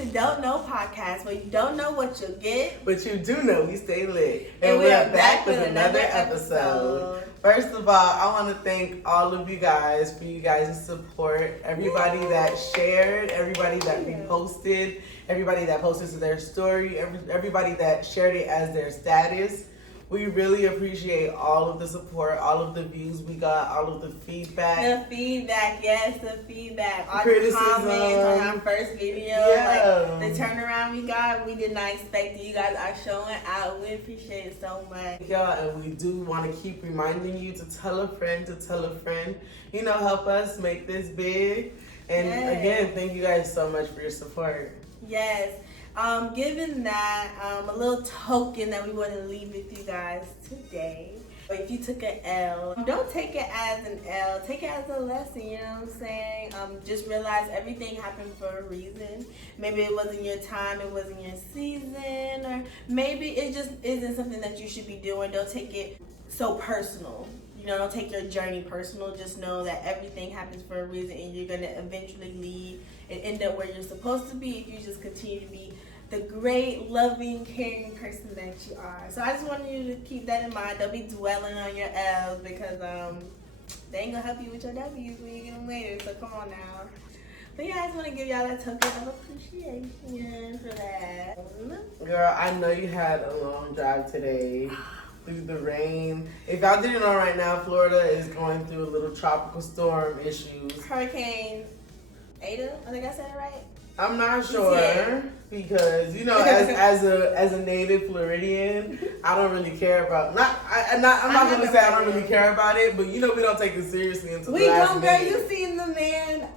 to Don't Know Podcast, where you don't know what you'll get, but you do know we stay lit. And we are back with another episode. First of all, I want to thank all of you guys for you guys' support. Everybody that shared, everybody that reposted, everybody that posted to their story, everybody that shared it as their status. We really appreciate all of the support, all of the views we got, all of the feedback. The feedback. All Criticism. the comments on our first video. Yeah. Like, the turnaround we got, we did not expect it. You guys are showing out. We appreciate it so much. Yeah, and we do want to keep reminding you to tell a friend, you know, help us make this big. And again, thank you guys so much for your support. Yes. Given that, a little token that we want to leave with you guys today. If you took an L, don't take it as an L. Take it as a lesson, you know what I'm saying? Just realize everything happened for a reason. Maybe it wasn't your time, it wasn't your season, or maybe it just isn't something that you should be doing. Don't take it so personal. You know, don't take your journey personal. Just know that everything happens for a reason, and you're going to eventually lead and end up where you're supposed to be if you just continue to be the great, loving, caring person that you are. So I just want you to keep that in mind. Don't be dwelling on your L's because they ain't gonna help you with your W's when you get them later. So come on now. But yeah, I just want to give y'all that token of appreciation for that. Girl, I know you had a long drive today through the rain. If y'all didn't know right now, Florida is going through a little tropical storm issues. Hurricane Ada, I think I said it right. I'm not sure because, you know, as a native Floridian, I don't really care about I'm not gonna say I don't really care about it, but you know we don't take it seriously until the last minute. Girl, you seen the man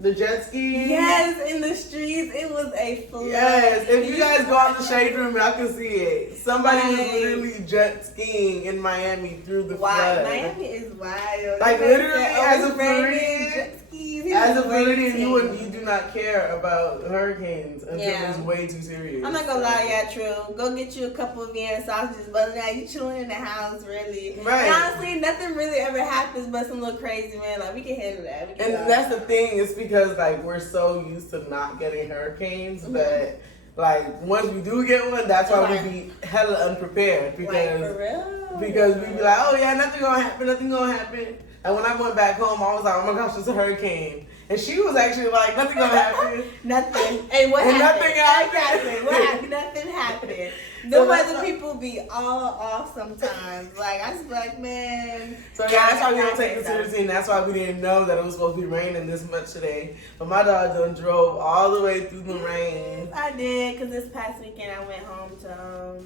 the jet ski? Yes, in the streets. It was a flood. Yes, if you guys go out the shade room, y'all can see it. Somebody was literally jet skiing in Miami through the flood. Miami is wild. Like literally, as a Floridian, you do not care about hurricanes until it's way too serious. I'm not gonna lie, true. Go get you a couple of Vienna sausages, but now you chilling in the house, really. Right. And honestly, nothing really ever happens but some little crazy, man. Like, we can handle that. And that's the thing. It's because, like, we're so used to not getting hurricanes that, like, once we do get one, that's why we be hella unprepared. Because, like, for real? Because we be like, oh, yeah, nothing gonna happen. And when I went back home, I was like, oh my gosh, it's a hurricane. And she was actually like, nothing gonna happen. Nothing. Hey, what happened? Nothing happened. What happened? Nothing happened. The weather people be all off sometimes. Like, I just be like, man. So yeah, that's why we don't take it seriously, and that's why we didn't know that it was supposed to be raining this much today. But my dog done drove all the way through the rain. I did, because this past weekend I went home to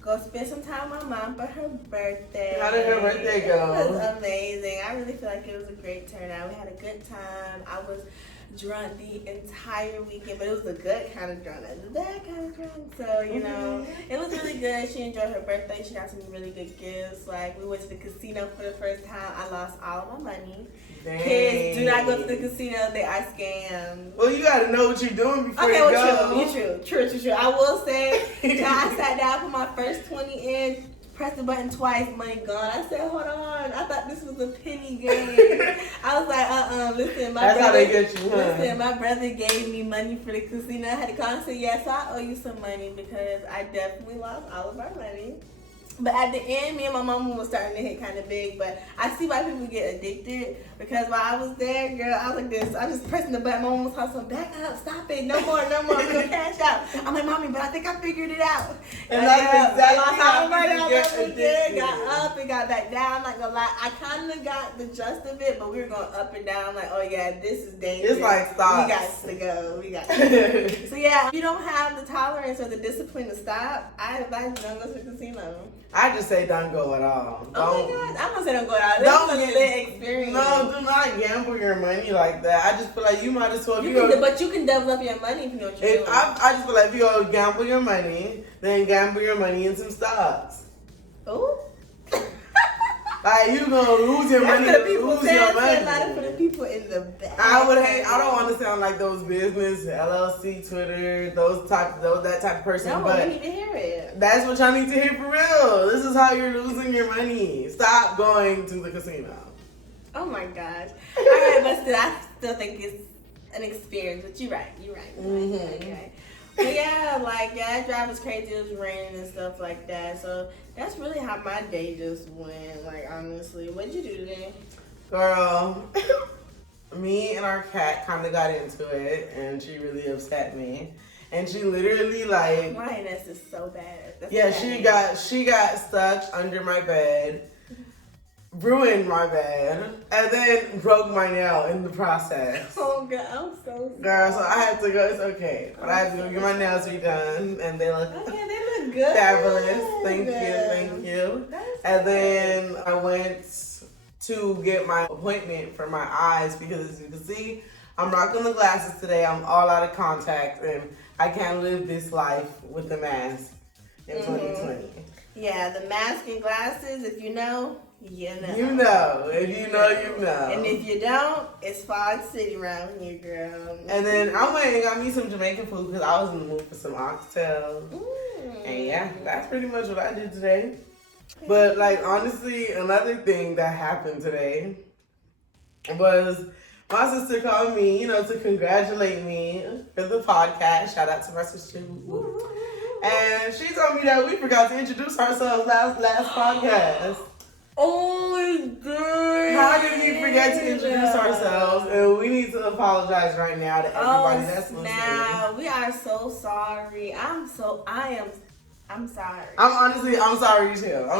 go spend some time with my mom for her birthday. How did her birthday go? It was amazing. I really feel like it was a great turnout. We had a good time. I was drunk the entire weekend, but it was a good kind of drunk, not the bad kind of drunk. So, you know, it was really good. She enjoyed her birthday. She got some really good gifts. Like, we went to the casino for the first time. I lost all of my money. Dang. Kids, do not go to the casino. They are scammed. Well, you gotta know what you're doing before you go. True. I will say, I sat down for my first 20 in, pressed the button twice, money gone. I said, hold on. I thought this was a penny game. I was like, listen, how they get you, huh? Listen, my brother gave me money for the casino. I had to call and say, yes, I owe you some money because I definitely lost all of our money. But at the end, me and my mama was starting to hit kind of big. But I see why people get addicted. Because while I was there, girl, I was like this. I was just pressing the button. My mom was hustling, back up, stop it, no more, we're going to cash out. I'm like, mommy, but I think I figured it out. And that's exactly how I got up and got back down. I'm not going to lie. I kind of got the gist of it, but we were going up and down. Like, oh, yeah, this is dangerous. It's like, stop. We got to go. So, yeah, if you don't have the tolerance or the discipline to stop, I advise you don't go to the casino. I just say don't go at all. Oh my God, I'm gonna say don't go out. Don't get the experience. No, do not gamble your money like that. I just feel like you might as well. But you can double up your money if you know what you're doing. I just feel like if you go gamble your money, then gamble your money in some stocks. Ooh. Like you gonna lose your money. Lose your money. For the people in the back. I don't want to sound like those business LLC, Twitter, that type of person. No, but we need to hear it. That's what y'all need to hear for real. This is how you're losing your money. Stop going to the casino. Oh my gosh. All right, but still, I still think it's an experience. But you're right. You're right. Mm-hmm. Right. But yeah, that drive was crazy. It was raining and stuff like that. So that's really how my day just went. Like, honestly, what'd you do today? Girl, me and our cat kind of got into it, and she really upset me. And she literally lioness is so bad. She got stuck under my bed, ruined my bed, and then broke my nail in the process. Oh God, I'm so sorry. Girl, so I had to go. It's okay, but I had to go get my nails redone, and they look good. fabulous. Thank you. And then I went to get my appointment for my eyes because, as you can see, I'm rocking the glasses today. I'm all out of contact, and I can't live this life with the mask in 2020. Yeah, the mask and glasses, if you know, you know. You know. If you know, you know. And if you don't, it's Fog City around here, girl. And then I went and got me some Jamaican food because I was in the mood for some oxtail. And yeah, that's pretty much what I did today. But honestly, another thing that happened today was my sister called me, to congratulate me for the podcast. Shout out to my sister. And she told me that we forgot to introduce ourselves last podcast. Oh my God. How did we forget to introduce ourselves? And we need to apologize right now to everybody that's listening. Now we are so sorry. I'm sorry. I'm sorry too. I'm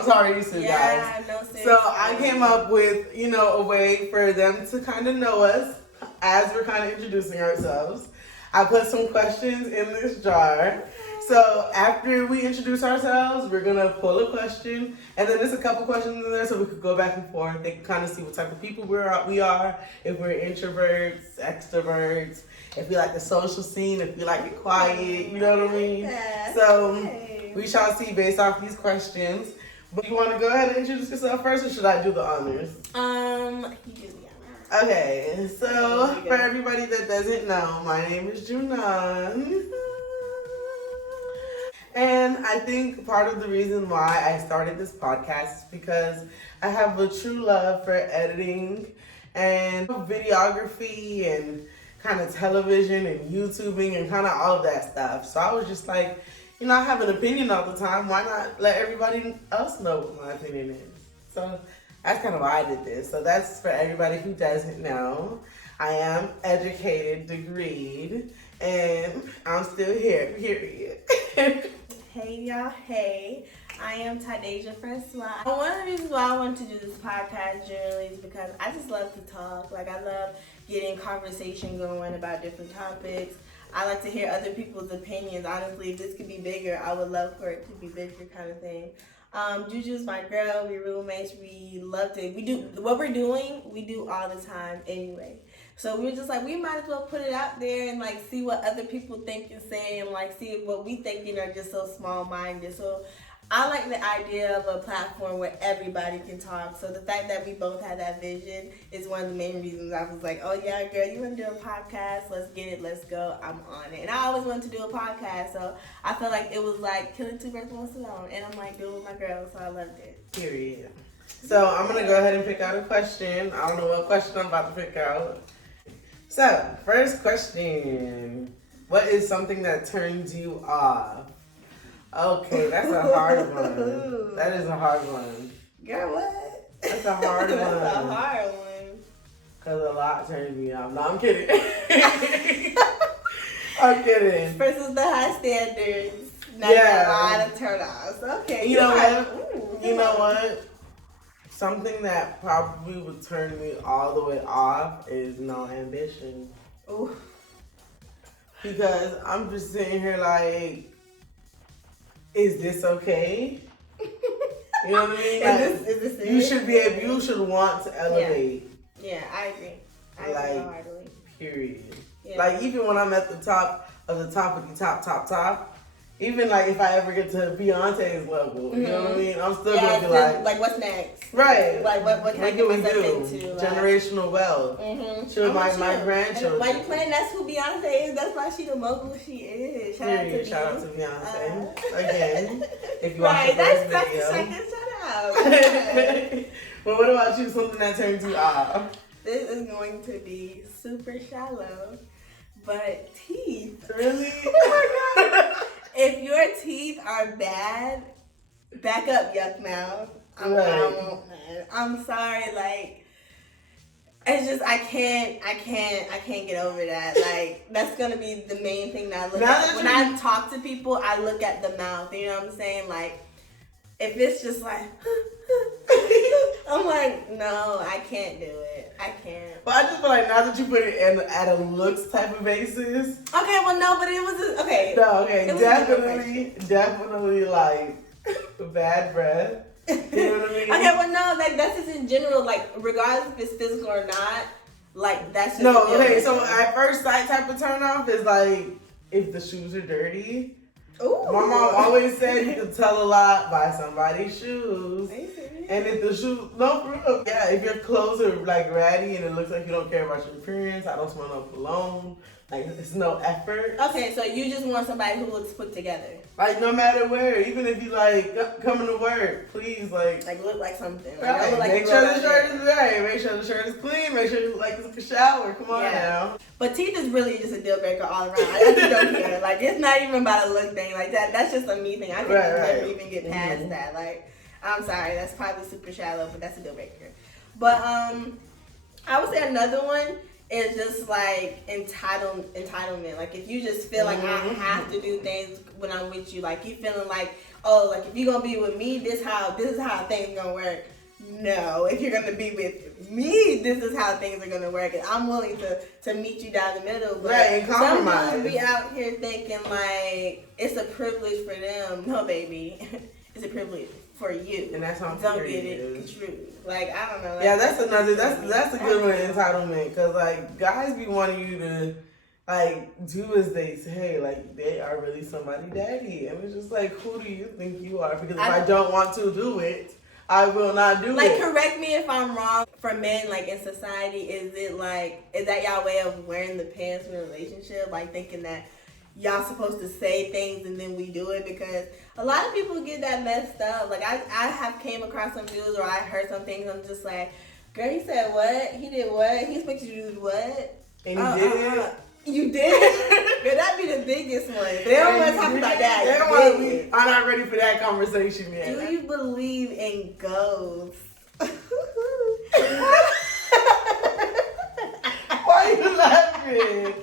sorry too, guys. No, seriously. So I came up with, a way for them to kind of know us as we're kind of introducing ourselves. I put some questions in this jar. So after we introduce ourselves, we're going to pull a question. And then there's a couple questions in there so we could go back and forth. They can kind of see what type of people we are. If we're introverts, extroverts, if we like the social scene, if we like it quiet, you know what I mean? Yeah. So we shall see based off these questions. But you want to go ahead and introduce yourself first, or should I do the honors? You do the honors. Okay, so for everybody that doesn't know, my name is Junan. And I think part of the reason why I started this podcast is because I have a true love for editing and videography and kind of television and YouTubing and kind of all of that stuff. So I was just like, I have an opinion all the time. Why not let everybody else know what my opinion is? So that's kind of why I did this. So that's for everybody who doesn't know. I am educated, degreed, and I'm still here, period. Hey y'all, hey. I am Tydeja Francois. One of the reasons why I wanted to do this podcast generally is because I just love to talk. I love getting conversation going about different topics. I like to hear other people's opinions. Honestly, if this could be bigger, I would love for it to be bigger kind of thing. Juju's my girl. We're roommates. We love to. We do what we're doing. We do all the time anyway. So we were just we might as well put it out there and see what other people think and say and see if what we thinking are just so small-minded. So I like the idea of a platform where everybody can talk. So the fact that we both had that vision is one of the main reasons I was like, oh yeah, girl, you want to do a podcast? Let's get it. Let's go. I'm on it. And I always wanted to do a podcast. So I felt like it was killing two birds with one stone. And I'm doing it with my girl. So I loved it. Period. So I'm going to go ahead and pick out a question. I don't know what question I'm about to pick out. So, first question. What is something that turns you off? Okay, that's a hard one. That is a hard one. Girl, what? That's a hard one. That's a hard one. Because a lot turns me off. No, I'm kidding. I'm kidding. Versus the high standards. Not a lot of turn-offs. Okay. You know what? You know what? Something that probably would turn me all the way off is no ambition. Ooh. Because I'm just sitting here is this okay? You know what I mean? Is this you should be able, you should want to elevate. Yeah, I agree. I agree wholeheartedly. Period. Yeah. Even when I'm at the top of the top, even if I ever get to Beyonce's level, you know what I mean? I'm still gonna be what's next? Right. What can I get myself into? Generational wealth. Sure, my grandchildren. Why you playing? That's who Beyonce is. That's why she the mogul she is. Shout out to Beyonce. Again, if you watch the first that's video. Second shout out. But what about you? Something that turns you off? This is going to be super shallow. But teeth. Really? Oh my God. If your teeth are bad, back up, yuck mouth. I'm sorry, like, it's just I can't get over that. Like, that's gonna be the main thing that I look at. When I talk to people, I look at the mouth, you know what I'm saying? Like, if it's just like I'm like, no, I can't do it. I can't. But I just feel like now that you put it in at a looks type of basis. Okay, well no, but it was okay. No, okay, definitely like bad breath. You know what I mean? Okay, well no, like that's just in general, like regardless if it's physical or not, like that's just no, okay, so at first sight type of turn off is like if the shoes are dirty. Ooh. My mom always said you can tell a lot by somebody's shoes. And if the shoes, no, for real. Yeah, if your clothes are like ratty and it looks like you don't care about your appearance, I don't smell no cologne. Like, it's no effort. Okay, so you just want somebody who looks put together. Like, no matter where, even if you like coming to work, please like look like something. Like, right. look like make sure the shirt is right. Make sure the shirt is clean. Make sure you look like you took a shower. Come on now. But teeth is really just a deal breaker all around. I just don't care. Like, it's not even about a look thing like that. That's just a me thing. I can never even get past that. Like, I'm sorry, that's probably super shallow, but that's a deal breaker. But I would say another one is just like entitlement. Like, if you just feel like I have to do things when I'm with you, like you feeling like, oh, like if you're gonna be with me, this is how things gonna work. No, if you're gonna be with me, this is how things are gonna work, and I'm willing to meet you down the middle. But and compromise. Some people be out here thinking like it's a privilege for them. No, baby, it's a privilege for you. And that's how I'm don't get it construed. Like, I don't know. Like, yeah, that's a good one, entitlement, because like guys be wanting you to like do as they say, like they are really somebody daddy, and it's just like, who do you think you are? Because if I don't want to do it, I will not do it. Like, correct me if I'm wrong. For men, like in society, is that y'all way of wearing the pants in a relationship? Like thinking that y'all supposed to say things and then we do it? Because a lot of people get that messed up. Like I have came across some dudes, or I heard some things. I'm just like, girl, he said what? He did what? He expected you to do what? And he did it. You did? Girl, that'd be the biggest one. They don't want to talk about that. They don't want to. I'm not ready for that conversation yet. Do you believe in ghosts? Why are you laughing?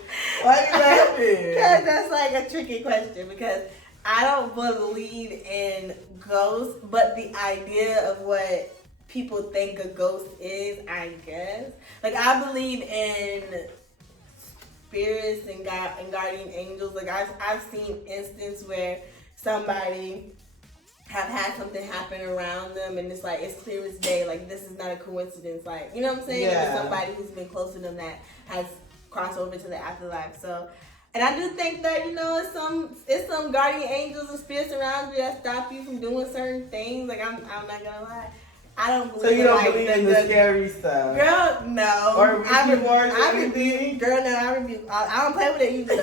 Because that's like a tricky question, because I don't believe in ghosts, but the idea of what people think a ghost is, I guess. Like, I believe in spirits and guardian angels. Like, I've seen instances where somebody have had something happen around them, and it's like, it's clear as day, like this is not a coincidence. Like, you know what I'm saying? Yeah. Somebody who's been close to them that has crossed over to the afterlife. So, and I do think that, you know, it's some guardian angels and spirits around you that stop you from doing certain things. Like, I'm not gonna lie, I don't believe. So you don't believe in the scary stuff? Girl, no. Or I rebuke. Girl, no, I rebuke. I don't play with it either.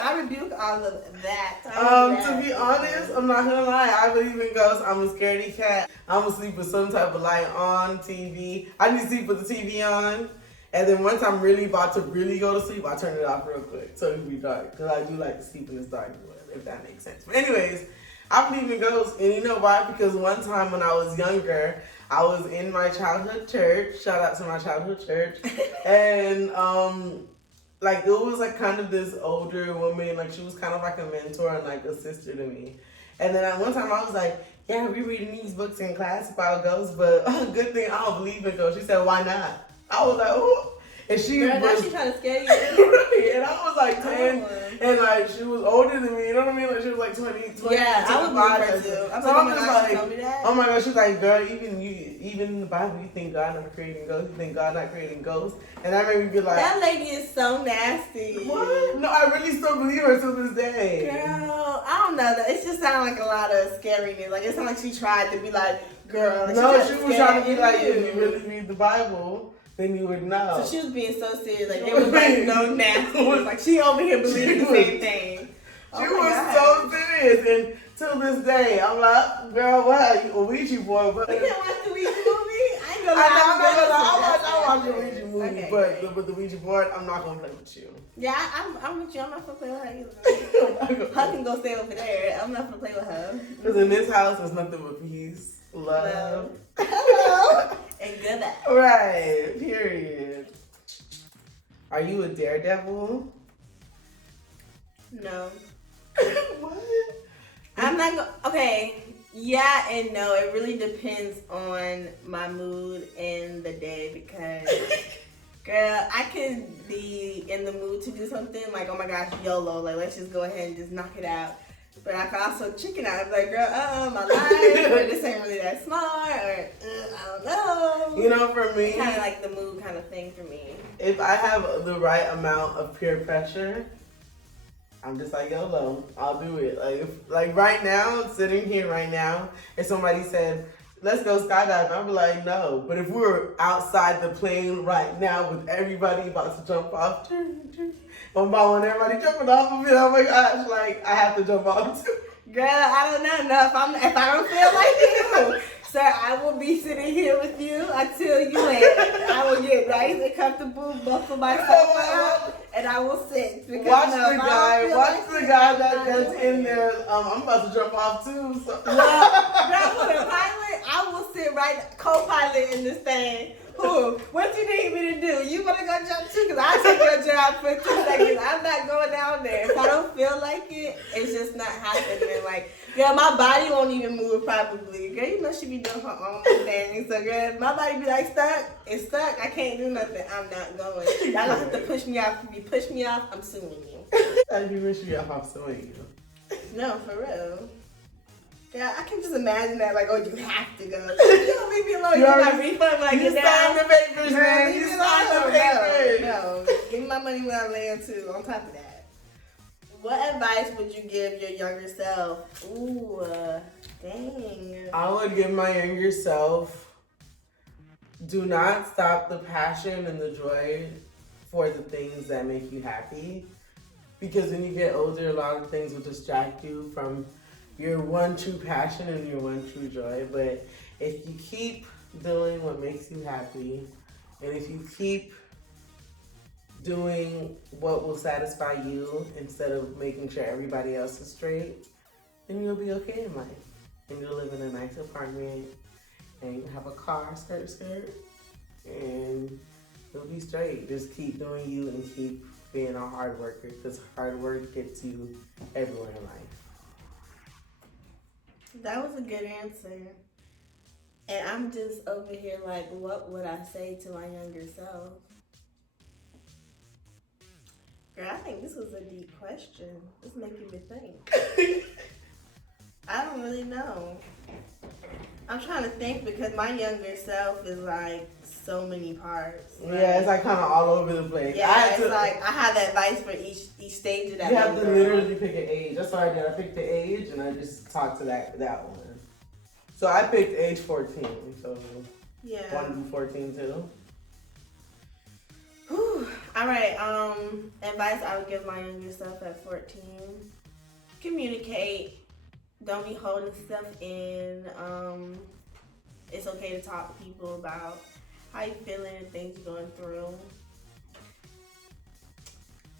I rebuke all of that. To be honest, I'm not gonna lie. I believe in ghosts. I'm a scaredy cat. I'm gonna sleep with some type of light on, TV. I need to sleep with the TV on. And then once I'm really about to really go to sleep, I turn it off real quick so it'll be dark. Because I do like to sleep in this dark, if that makes sense. But anyways, I believe in ghosts. And you know why? Because one time when I was younger, I was in my childhood church. Shout out to my childhood church. And like it was like kind of this older woman. Like she was kind of like a mentor and like a sister to me. And then at one time I was like, yeah, we're reading these books in class about ghosts, but good thing I don't believe in ghosts. She said, why not? I was like, oh. And she girl, now she trying to scare you. And I was like 10, and like she was older than me. You know what I mean? Like she was like 20. Yeah, I would believe her too. So I'm just like, oh my gosh, she's like, girl, even in the Bible, you think God not creating ghosts? You think God not creating ghosts? And that made me be like, that lady is so nasty. What? No, I really still believe her to this day. Girl, I don't know. It just sounds like a lot of scariness. Like, it sounds like she tried to be like, girl. Like, no, she was trying to be like, if you really read the Bible, then you would know. So she was being so serious. Like, it was like no nasty. It was like, she over here believing the same thing. She was so serious. And till this day, I'm like, girl, what are you, a Ouija boy? But we can't watch the Ouija movie. I ain't gonna lie. I'll watch a Ouija movie, Okay, but great. with the Ouija board, I'm not gonna play with you. Yeah, I'm with you. I'm not gonna play with her either. Her can go stay over there. I'm not gonna play with her. Because in this house, there's nothing but peace, love, hello, and good luck. Right, period. Are you a daredevil? No. What? I'm not going okay, yeah and no. It really depends on my mood and the day because, girl, I could be in the mood to do something like, oh my gosh, YOLO, like let's just go ahead and just knock it out. But I could also chicken out. I'm like, girl, my life, or this ain't really that smart, or I don't know. You know, for me, Kind of like the mood kind of thing for me. if I have the right amount of peer pressure, I'm just like, YOLO, I'll do it. Like right now, sitting here right now, if somebody said, let's go skydiving, I'd be like, no. But if we were outside the plane right now with everybody about to jump off, one by one, everybody jumping off, I'd be like, oh my gosh, like, I have to jump off too. Girl, I don't know. No, if I don't feel like you, sir, I will be sitting here with you until you land. I will get nice and comfortable, buckle myself up, and I will sit. Because Watch no, the if I guy, don't feel watch like the it, guy I'm not that's doing in it. there. I'm about to jump off too. So. Well, girl, for the pilot, I will sit right, co-pilot in this thing. Who? What you need me to do? You wanna go jump too? Cause I'll take your job for 2 seconds. I'm not going down there. If I don't feel like it, it's just not happening. Like, girl, my body won't even move probably. Girl, you know she be doing her own thing. So, girl, my body be like stuck. It's stuck. I can't do nothing. I'm not going. Y'all gonna have to push me off. If you push me off, I'm suing you. I do wish you off suing you. No, for real. Yeah, I can just imagine that, like, oh, you have to go. You don't leave me alone. You got my refund when I You get down. signed the papers, man. Leave You me signed the alone. papers. No, give me my money when I land too. On top of that, what advice would you give your younger self? Ooh, dang. I would give my younger self, do not stop the passion and the joy for the things that make you happy. Because when you get older, a lot of things will distract you from your one true passion and your one true joy. But if you keep doing what makes you happy, and if you keep doing what will satisfy you instead of making sure everybody else is straight, then you'll be okay in life. And you'll live in a nice apartment, and you'll have a car, skirt, and you'll be straight. Just keep doing you and keep being a hard worker, because hard work gets you everywhere in life. That was a good answer. And I'm just over here like, what would I say to my younger self? Girl, I think this was a deep question. It's making me think. I don't really know. I'm trying to think because my younger self is like so many parts. Yeah, it's like kind of all over the place. Yeah, it's like I have advice for each stage of that. You have to girl. literally pick an age. That's what I did. I picked the age and I just talked to that one. So I picked age 14. So Yeah. 1 to 14 too. Whew. All right. Advice I would give my younger self at 14: communicate. Don't be holding stuff in. It's okay to talk to people about how you feeling and things you're going through.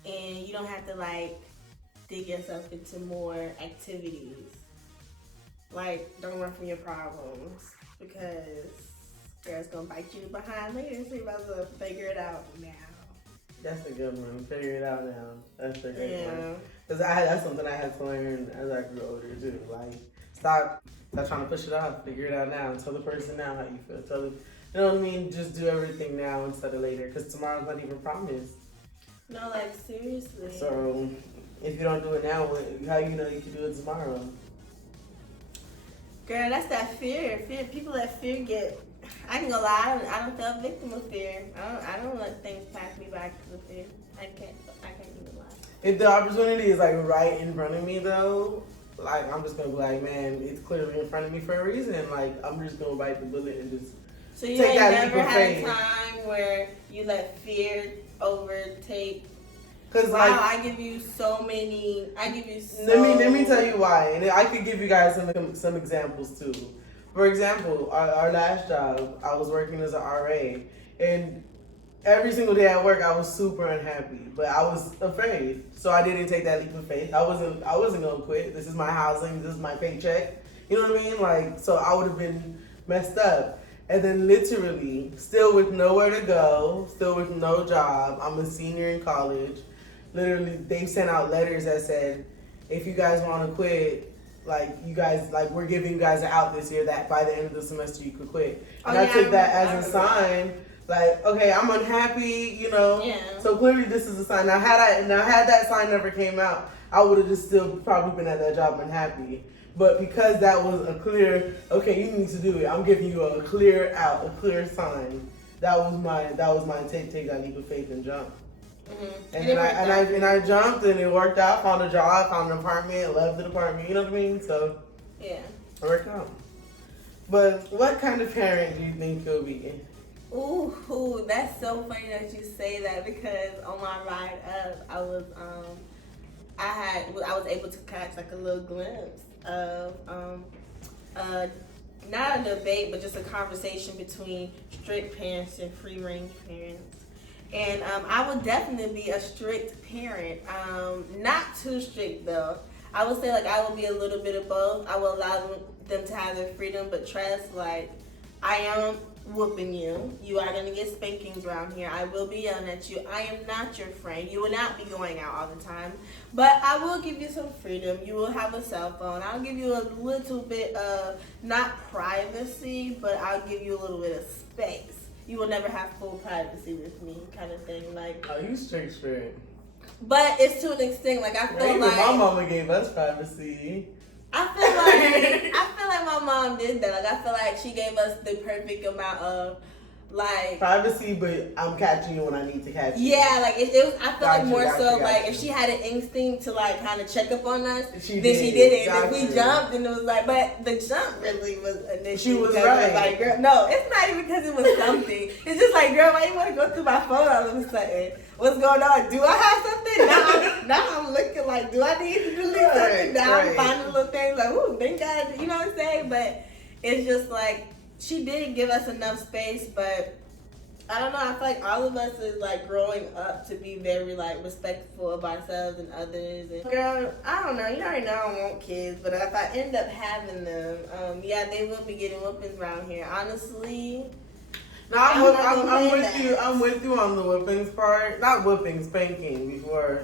And you don't have to like dig yourself into more activities. Like, don't run from your problems because girl's gonna bite you behind later. So you might as well figure it out now. That's a good one. Figure it out now. That's a good Yeah. one. Because that's something I had to learn as I grew older too. Like, stop trying to push it off. Figure it out now. Tell the person now how you feel. You know what I mean? Just do everything now instead of later. Because tomorrow's not even promised. No, like seriously. So, if you don't do it now, how you know you can do it tomorrow? Girl, that's that fear. People that fear get. I can go lie. I don't feel a victim of fear. I don't let things pass me by because of fear. I can't even lie. If the opportunity is like right in front of me though, like I'm just gonna be like, man, it's clearly in front of me for a reason. Like I'm just gonna bite the bullet and just. So you take ain't that never leap of had a faith. time where you let fear overtake. Cause Wow, like, I give you so many. I give you so. let me tell you why, and I could give you guys some examples too. For example, our last job, I was working as an RA, and every single day at work, I was super unhappy, but I was afraid, so I didn't take that leap of faith. I wasn't gonna quit. This is my housing. This is my paycheck. You know what I mean? Like, so I would have been messed up. And then literally, still with nowhere to go, still with no job. I'm a senior in college. Literally, they sent out letters that said, if you guys want to quit, like, you guys, like, we're giving you guys an out this year that by the end of the semester you could quit. And I took that as a sign, like, okay, I'm unhappy, you know. Yeah. So clearly this is a sign. Now had that sign never came out, I would have just still probably been at that job unhappy. But because that was a clear, okay, you need to do it. I'm giving you a clear out, a clear sign. That was my take that leap of faith and jump. Mm-hmm. And I jumped and it worked out. Found a job, found an apartment, loved the apartment. You know what I mean? So yeah, it worked out. But what kind of parent do you think you'll be? Ooh, that's so funny that you say that, because on my ride up, I was able to catch like a little glimpse of not a debate, but just a conversation between strict parents and free range parents. And I would definitely be a strict parent. Not too strict though. I would say like I will be a little bit of both. I will allow them to have their freedom, but trust, like, I am whooping you. You are gonna get spankings around here. I will be yelling at you. I am not your friend. You will not be going out all the time. But I will give you some freedom. You will have a cell phone. I'll give you a little bit of, not privacy, but I'll give you a little bit of space. You will never have full privacy with me, kind of thing. Like, Oh, you straight. but it's to an extent. Like, I feel Even like my mama gave us privacy. I feel like my mom did that. Like, I feel like she gave us the perfect amount of, like, Privacy, but I'm catching you when I need to catch you. yeah, like it was. I feel like more so Gotcha. like if she had an instinct to like kind of check up on us, She then did. she did it. Gotcha. If we jumped, and it was like, but the jump really was initially. She was because right. It was like, girl, no, it's not even because it was something. It's just like, girl, why you want to go through my phone all of a sudden? What's going on? Do I have something? Now I'm looking like, do I need to delete something? Now I'm finding little things like, ooh, thank God, you know what I'm saying? But it's just like, she did give us enough space, but I don't know, I feel like all of us is like growing up to be very like respectful of ourselves and others. And girl, I don't know, you already know I don't want kids, but if I end up having them, yeah, they will be getting whoopings around here. Honestly, No, I'm I'm with you. I'm with you on the whippings part. Not whipping, spanking before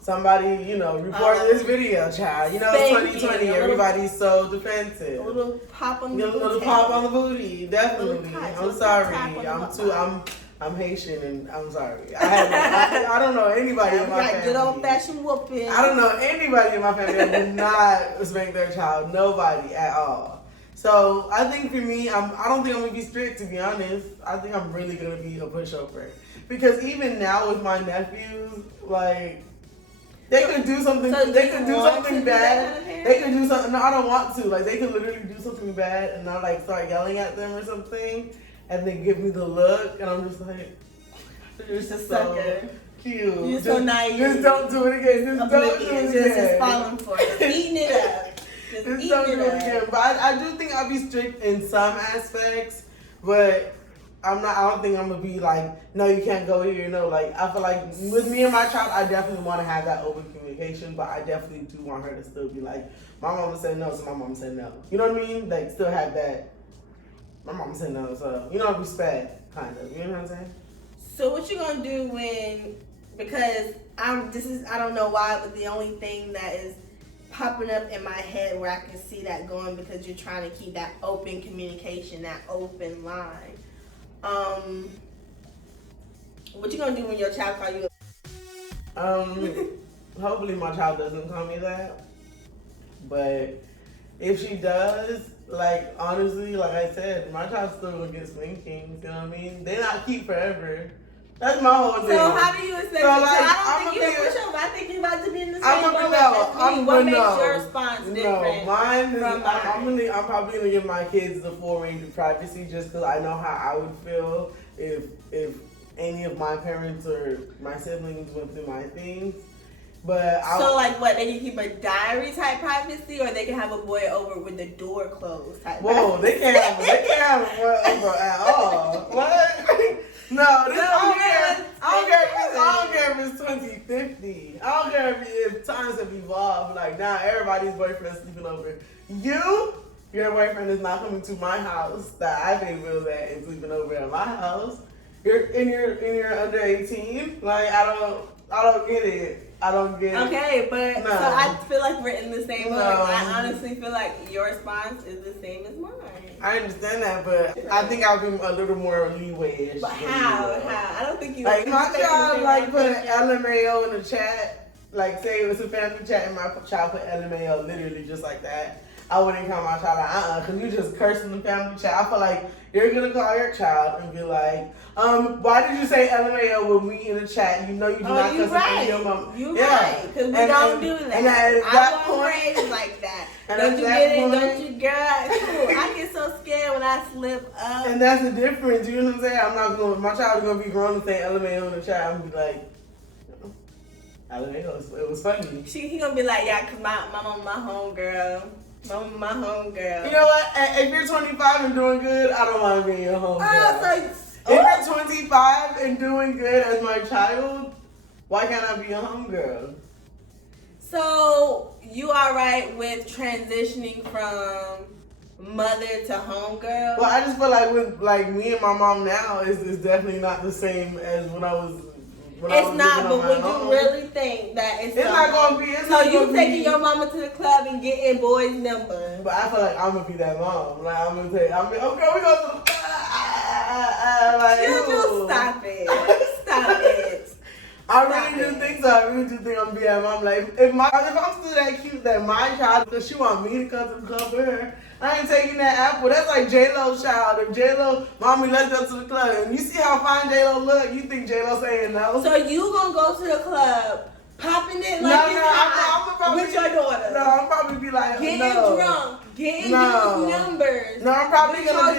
somebody, you know, report this video, child. You know, it's Spanking, 2020. Everybody's so defensive. a little pop on the Get a little booty. pop on the booty, definitely. Little touch, I'm little sorry. tap on the I'm Haitian and I'm sorry. I don't know anybody in my Right, good old family. fashioned whooping. I don't know anybody in my family that would not spank their child. Nobody at all. So I think for me, I don't think I'm gonna be strict, to be honest. I think I'm really gonna be a pushover. Because even now with my nephews, like, they could do something. So they do could you do want something to be that bad. kind of parent? They could do something. No, I don't want to. Like, they could literally do something bad, and I like start yelling at them or something, and they give me the look, and I'm just like, you're Just a so sucker. cute. You're so naive. Just don't do it again. Just don't do it again. Just falling for it. Just eating it up. Just Just don't do eating it it again. up. But I do think I'll be strict in some aspects, but I don't think I'm gonna be like, no, you can't go here. You know, like, I feel like with me and my child, I definitely want to have that open communication, but I definitely do want her to still be like, my mama said no, so my mama said no. You know what I mean? Like, still have that. My mama said no, so, you know, respect, kind of. You know what I'm saying? So what you gonna do when, because I don't know why, but the only thing that is popping up in my head where I can see that going, because you're trying to keep that open communication, that open line. What you gonna do when your child call you? Hopefully my child doesn't call me that. But if she does, like, honestly, like I said, my child's still gonna get spankings, you know what I mean? They not keep forever. That's my whole thing. So how do you expect? So, like, I don't think I'ma you're be- a pushover. I think you're about to be in the same I'm boat. gonna What makes know. your response different? No, mine is, from I'm probably gonna give my kids the full range of privacy, just because I know how I would feel if any of my parents or my siblings went through my things. But so like what? They can keep a diary type privacy, or they can have a boy over with the door closed type. Whoa, they can't have a boy over at all. What? No, I don't care if it's 2050. I don't care if times have evolved. Like now, everybody's boyfriend's sleeping over. Your boyfriend is not coming to my house that I pay bills at and sleeping over at my house. You're under 18. Like I don't get it. I don't get it. Okay, but No. so I feel like we're in the same boat. No. I honestly feel like your response is the same as mine. I understand that, but I think I'll be a little more leeway-ish. But how? How? I don't think you. Like my child like put LMAO in the chat. Like say it was a family chat and my child put LMAO literally just like that. I wouldn't call my child like because you just cursing the family chat. I feel like you're gonna call your child and be like, why did you say LMAO with me in the chat? You know you do not cuss in front of your mom. You right, because we don't do that. And at that I wasn't raised like that. Don't you get it? Don't you, girl? I get so scared when I slip up. And that's the difference. You know what I'm saying? I'm not going. My child is gonna be grown and say LMAO in the chat. I'm gonna be like, LMAO. It was funny. He gonna be like, yeah, cause my mama, my homegirl. My homegirl. You know what? If you're 25 and doing good, I don't want to be your homegirl. If you're 25 and doing good as my child, why can't I be your homegirl? So you are right with transitioning from mother to homegirl? Well, I just feel like with me and my mom now is definitely not the same as when I was. It's not, but would you really think that it's not gonna be? So you taking your mama to the club and getting boys' number? But I feel like I'm gonna be that mom. Like I'm gonna say, okay, we go to the like, you stop it, stop it. I really do think so. I really do think I'm gonna be that mom. Like if I'm still that cute that my child, because she want me to come to the club with her. I ain't taking that apple. That's like J-Lo's child. If J-Lo, mommy, let's go to the club. And you see how fine J-Lo look, you think J-Lo saying no? So you gonna go to the club, popping it like I'm with your daughter? No, I'm probably be like, getting drunk, getting these numbers. No, I'm probably gonna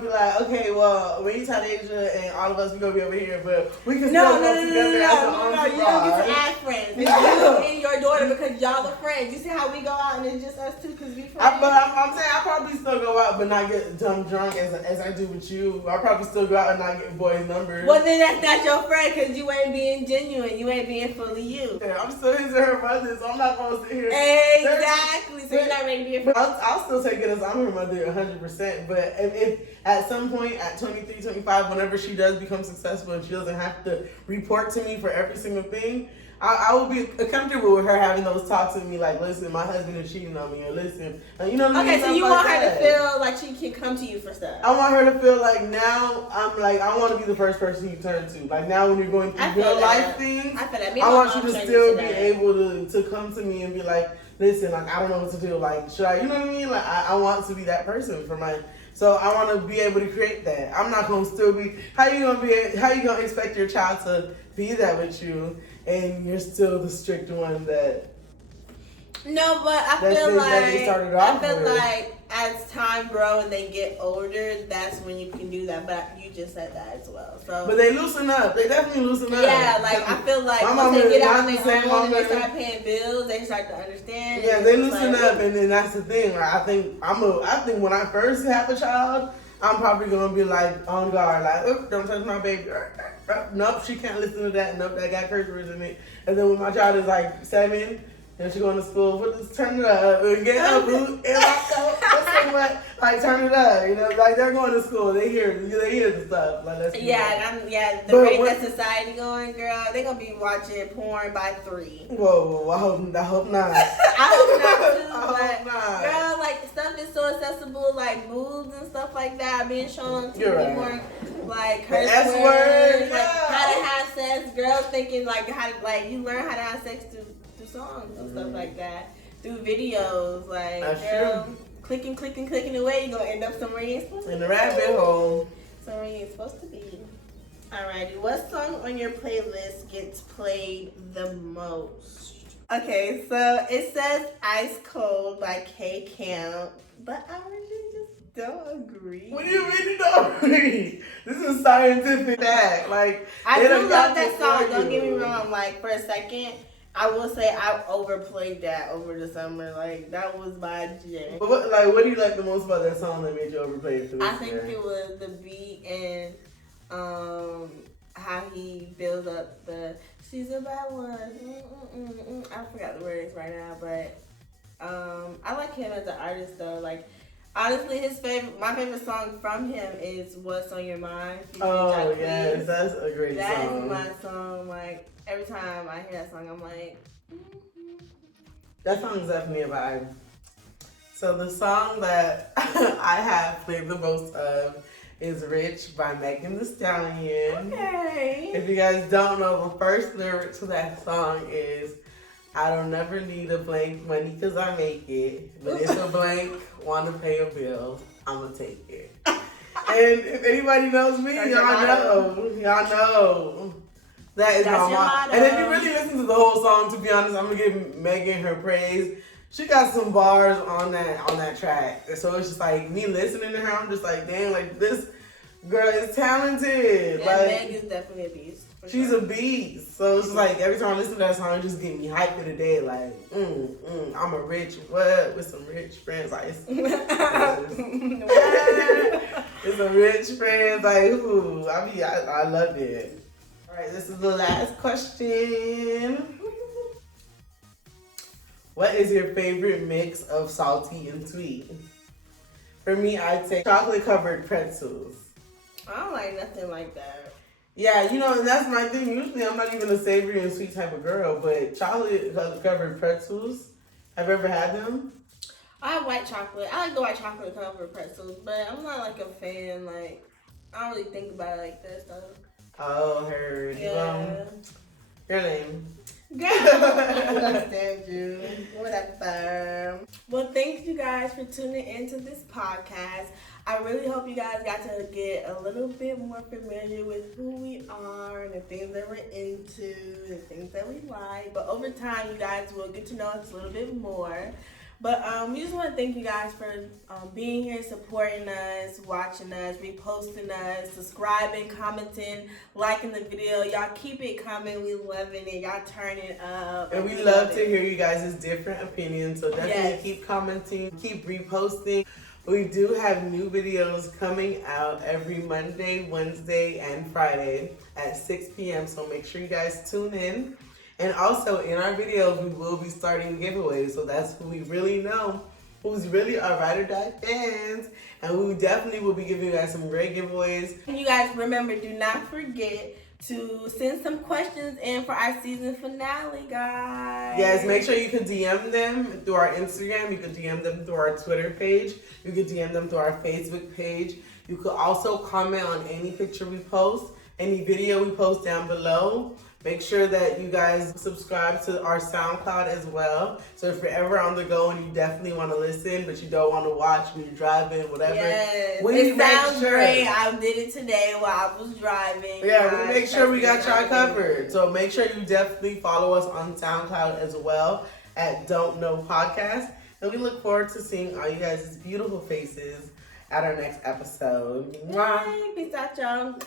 be like, okay, well, when you tell Asia and all of us, we gonna be over here, but we can still go together as an entourage. You don't get to add friends. It's you and your daughter because y'all are friends. You see how we go out and it's just us two because we friends. But I'm saying I probably still go out, but not get dumb drunk as I do with you. I probably still go out and not get boys' numbers. Well, then that's not your friend because you ain't being genuine. You ain't being fully you. Yeah, I'm still his or her mother, so I'm not gonna sit here. Exactly. So you're not ready to be a friend. I'll still take it as I'm her mother 100%. But if at some point at 23, 25, whenever she does become successful and she doesn't have to report to me for every single thing, I will be comfortable with her having those talks with me, like, listen, my husband is cheating on me, or listen, you know what I mean? Okay, so you want her to feel like she can come to you for stuff. I want her to feel like now I want to be the first person you turn to. Like now when you're going through your life things, I want you to still be able to come to me and be like, listen, like I don't know what to do. Like should I, you know what I mean? Like I want to be that person for my. So I want to be able to create that. I'm not gonna still be. How you gonna expect your child to be that with you, and you're still the strict one that. No, but I feel like as time grows and they get older, that's when you can do that. But you just said that as well. So. But they loosen up. They definitely loosen up. Yeah, like I feel like once they get out on their own and they start paying bills, they start to understand. Yeah, they loosen up, and then that's the thing. Like, I think when I first have a child, I'm probably gonna be like on guard, like, oop, don't touch my baby. Nope, she can't listen to that. Nope, that got curse words in it. And then when my child is like 7. And she going to school, turn it up, and get up, and what? Like turn it up, you know, like they're going to school, they hear the stuff. Like let's the rate that society going, girl, they gonna be watching porn by 3. Whoa, I hope not. I hope not too. But girl, like stuff is so accessible, like boobs and stuff like that being shown on TV more, like curse words, like how to have sex. Girls thinking like how to, like you learn how to have sex through songs and stuff like that, through videos, like girl, clicking away, you're gonna end up somewhere you ain't supposed to be. In the rabbit hole. Somewhere you ain't supposed to be. Alrighty, what song on your playlist gets played the most? Okay, so it says Ice Cold by K Camp, but I want you to just don't agree. What do you mean you don't agree? This is scientific fact. Like, I they do done love got that before song. Don't get me you. wrong. Like for a second, I will say I overplayed that over the summer. Like that was my jam. But what do you like the most about that song that made you overplay it for this I think year? it was the beat and how he builds up the she's a bad one. I forgot the words right now, but I like him as an artist though. Like honestly, my favorite song from him is "What's on Your Mind." Oh Jack yes, Lees. that's a great That song. is my song. Like every time I hear that song, I'm like. That song is definitely a vibe. So the song that I have played the most of is "Rich" by Megan Thee Stallion. Okay. If you guys don't know, the first lyric to that song is, "I don't never need a blank money 'cause I make it, but if a blank wanna pay a bill, I'ma take it." And if anybody knows me, That's y'all know. That is That's my your mom. motto. And if you really listen to the whole song, to be honest, I'm gonna give Megan her praise. She got some bars on that track. So it's just like me listening to her, I'm just like, dang, like this girl is talented. Yeah, like Meg is definitely a beast. she's a beast. So it's like every time I listen to that song, it just get me hyped for the day. Like, I'm a rich what with some rich friends. Like it's some rich friends. Like ooh, I love it. All right, this is the last question. What is your favorite mix of salty and sweet? For me, I'd say chocolate covered pretzels. I don't like nothing like that. Yeah, you know, and that's my thing. Usually, I'm not even a savory and sweet type of girl, but chocolate covered pretzels. Have you ever had them? I have white chocolate. I like the white chocolate covered pretzels, but I'm not like a fan. Like I don't really think about it like this though. Oh, heard. Yeah. Your name. Girl, I understand you. Whatever. Well, thanks you guys for tuning into this podcast. I really hope you guys got to get a little bit more familiar with who we are and the things that we're into, the things that we like. But over time, you guys will get to know us a little bit more. But we just want to thank you guys for being here, supporting us, watching us, reposting us, subscribing, commenting, liking the video. Y'all keep it coming. We loving it. Y'all turn it up. And we love to hear you guys' different opinions. So definitely keep commenting, keep reposting. We do have new videos coming out every Monday, Wednesday, and Friday at 6 p.m. So make sure you guys tune in. And also in our videos, we will be starting giveaways. So that's who we really know, who's really our Ride or Die fans. And we definitely will be giving you guys some great giveaways. And you guys remember, do not forget to send some questions in for our season finale, guys. Yes, make sure you can DM them through our Instagram. You can DM them through our Twitter page. You can DM them through our Facebook page. You could also comment on any picture we post, any video we post down below. Make sure that you guys subscribe to our SoundCloud as well. So if you're ever on the go and you definitely want to listen, but you don't want to watch when you're driving, whatever. Yes, it sounds great. I did it today while I was driving. Yeah, we make sure we got y'all covered. So make sure you definitely follow us on SoundCloud as well at Don't Know Podcast. And we look forward to seeing all you guys' beautiful faces at our next episode. Bye. Peace out, y'all.